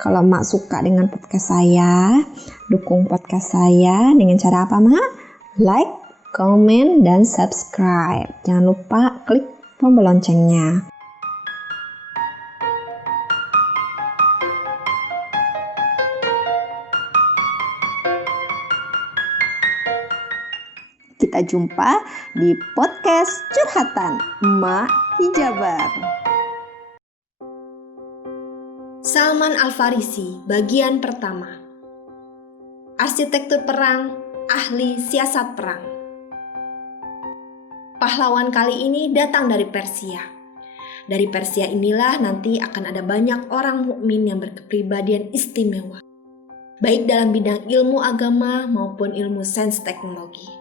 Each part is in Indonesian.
Kalau Mak suka dengan podcast saya, dukung podcast saya dengan cara apa, Mak? Like, comment, dan subscribe. Jangan lupa klik tombol loncengnya. Kita jumpa di podcast Curhatan Mak Hijabar. Salman Al-Farisi, bagian pertama. Arsitektur perang, ahli siasat perang. Pahlawan kali ini datang dari Persia. Dari Persia inilah nanti akan ada banyak orang mukmin yang berkepribadian istimewa, baik dalam bidang ilmu agama maupun ilmu sains teknologi.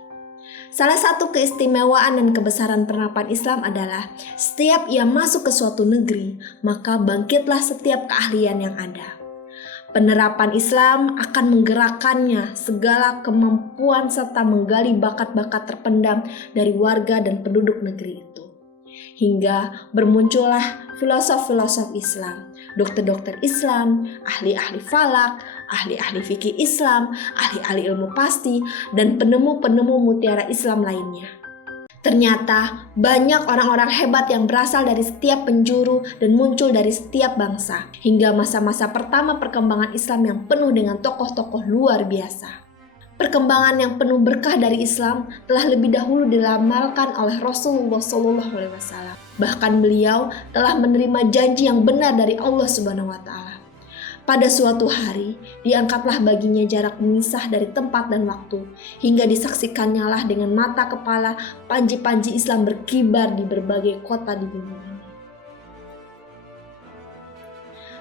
Salah satu keistimewaan dan kebesaran penerapan Islam adalah setiap ia masuk ke suatu negeri, maka bangkitlah setiap keahlian yang ada. Penerapan Islam akan menggerakkannya segala kemampuan serta menggali bakat-bakat terpendam dari warga dan penduduk negeri itu. Hingga bermuncullah filosof-filosof Islam, dokter-dokter Islam, ahli-ahli falak, ahli-ahli fikih Islam, ahli-ahli ilmu pasti, dan penemu-penemu mutiara Islam lainnya. Ternyata banyak orang-orang hebat yang berasal dari setiap penjuru dan muncul dari setiap bangsa, hingga masa-masa pertama perkembangan Islam yang penuh dengan tokoh-tokoh luar biasa. Perkembangan yang penuh berkah dari Islam telah lebih dahulu dilamalkan oleh Rasulullah SAW. Bahkan beliau telah menerima janji yang benar dari Allah Subhanahu wa Ta'ala. Pada suatu hari, diangkatlah baginya jarak memisah dari tempat dan waktu, hingga disaksikannya lah dengan mata kepala panji-panji Islam berkibar di berbagai kota di bumi ini.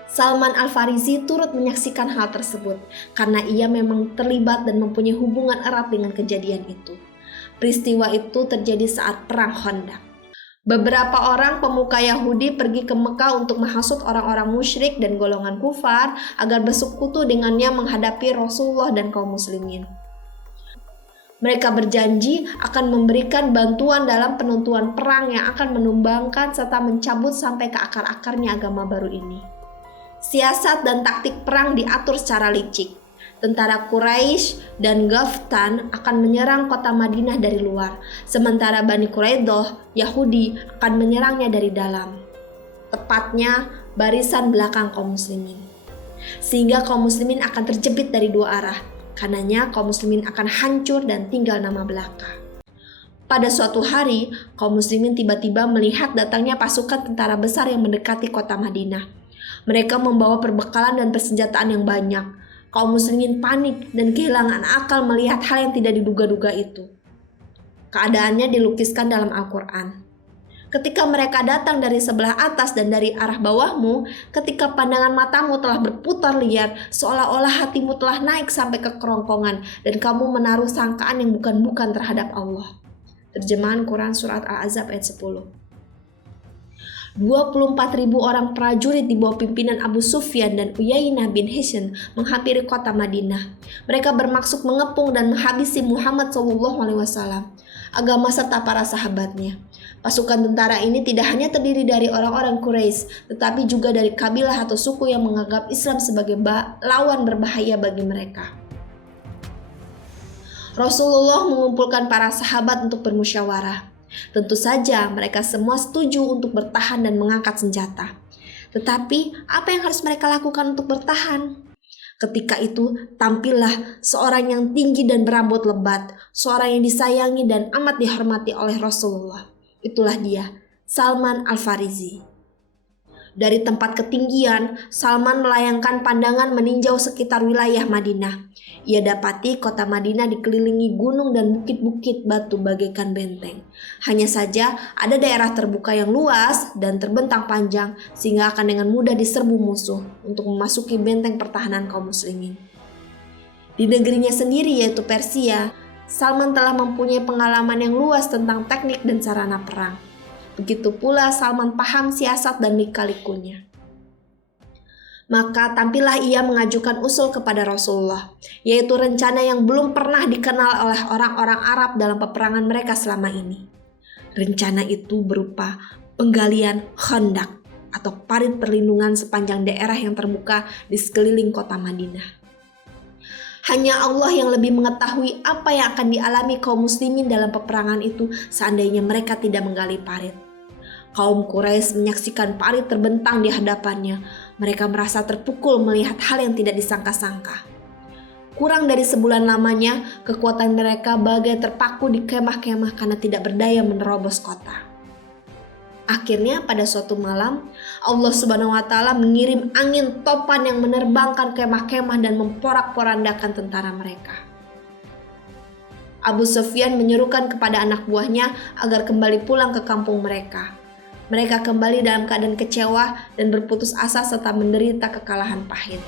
Salman Al-Farisi turut menyaksikan hal tersebut, karena ia memang terlibat dan mempunyai hubungan erat dengan kejadian itu. Peristiwa itu terjadi saat Perang Khandaq. Beberapa orang pemuka Yahudi pergi ke Mekah untuk menghasut orang-orang musyrik dan golongan kufar agar bersekutu dengannya menghadapi Rasulullah dan kaum muslimin. Mereka berjanji akan memberikan bantuan dalam penentuan perang yang akan menumbangkan serta mencabut sampai ke akar-akarnya agama baru ini. Siasat dan taktik perang diatur secara licik. Tentara Quraisy dan Ghaftan akan menyerang kota Madinah dari luar, sementara Bani Quraidah, Yahudi, akan menyerangnya dari dalam. Tepatnya barisan belakang kaum muslimin. Sehingga kaum muslimin akan terjepit dari dua arah. Karenanya kaum muslimin akan hancur dan tinggal nama belaka. Pada suatu hari, kaum muslimin tiba-tiba melihat datangnya pasukan tentara besar yang mendekati kota Madinah. Mereka membawa perbekalan dan persenjataan yang banyak. Kaum muslimin panik dan kehilangan akal melihat hal yang tidak diduga-duga itu. Keadaannya dilukiskan dalam Al-Quran. Ketika mereka datang dari sebelah atas dan dari arah bawahmu, ketika pandangan matamu telah berputar liar, seolah-olah hatimu telah naik sampai ke kerongkongan, dan kamu menaruh sangkaan yang bukan-bukan terhadap Allah. Terjemahan Quran Surat Al-Ahzab ayat 10. 24.000 orang prajurit di bawah pimpinan Abu Sufyan dan Uyainah bin Hisn menghampiri kota Madinah. Mereka bermaksud mengepung dan menghabisi Muhammad SAW, agama serta para sahabatnya. Pasukan tentara ini tidak hanya terdiri dari orang-orang Quraisy, tetapi juga dari kabilah atau suku yang menganggap Islam sebagai lawan berbahaya bagi mereka. Rasulullah mengumpulkan para sahabat untuk bermusyawarah. Tentu saja mereka semua setuju untuk bertahan dan mengangkat senjata. Tetapi apa yang harus mereka lakukan untuk bertahan? Ketika itu tampillah seorang yang tinggi dan berambut lebat, seorang yang disayangi dan amat dihormati oleh Rasulullah. Itulah dia, Salman Al-Farisi. Dari tempat ketinggian, Salman melayangkan pandangan meninjau sekitar wilayah Madinah. Ia dapati kota Madinah dikelilingi gunung dan bukit-bukit batu bagaikan benteng. Hanya saja ada daerah terbuka yang luas dan terbentang panjang sehingga akan dengan mudah diserbu musuh untuk memasuki benteng pertahanan kaum muslimin. Di negerinya sendiri yaitu Persia, Salman telah mempunyai pengalaman yang luas tentang teknik dan sarana perang. Begitu pula Salman paham siasat dan lika-likunya. Maka tampillah ia mengajukan usul kepada Rasulullah, yaitu rencana yang belum pernah dikenal oleh orang-orang Arab dalam peperangan mereka selama ini. Rencana itu berupa penggalian Khandaq. atau parit perlindungan sepanjang daerah yang terbuka di sekeliling kota Madinah. Hanya Allah yang lebih mengetahui apa yang akan dialami kaum muslimin dalam peperangan itu seandainya mereka tidak menggali parit. Kaum Quraisy menyaksikan parit terbentang di hadapannya. Mereka merasa terpukul melihat hal yang tidak disangka-sangka. Kurang dari sebulan lamanya, kekuatan mereka bagai terpaku di kemah-kemah karena tidak berdaya menerobos kota. Akhirnya pada suatu malam, Allah Subhanahu wa Ta'ala mengirim angin topan yang menerbangkan kemah-kemah dan memporak-porandakan tentara mereka. Abu Sufyan menyerukan kepada anak buahnya agar kembali pulang ke kampung mereka. Mereka kembali dalam keadaan kecewa dan berputus asa serta menderita kekalahan pahit.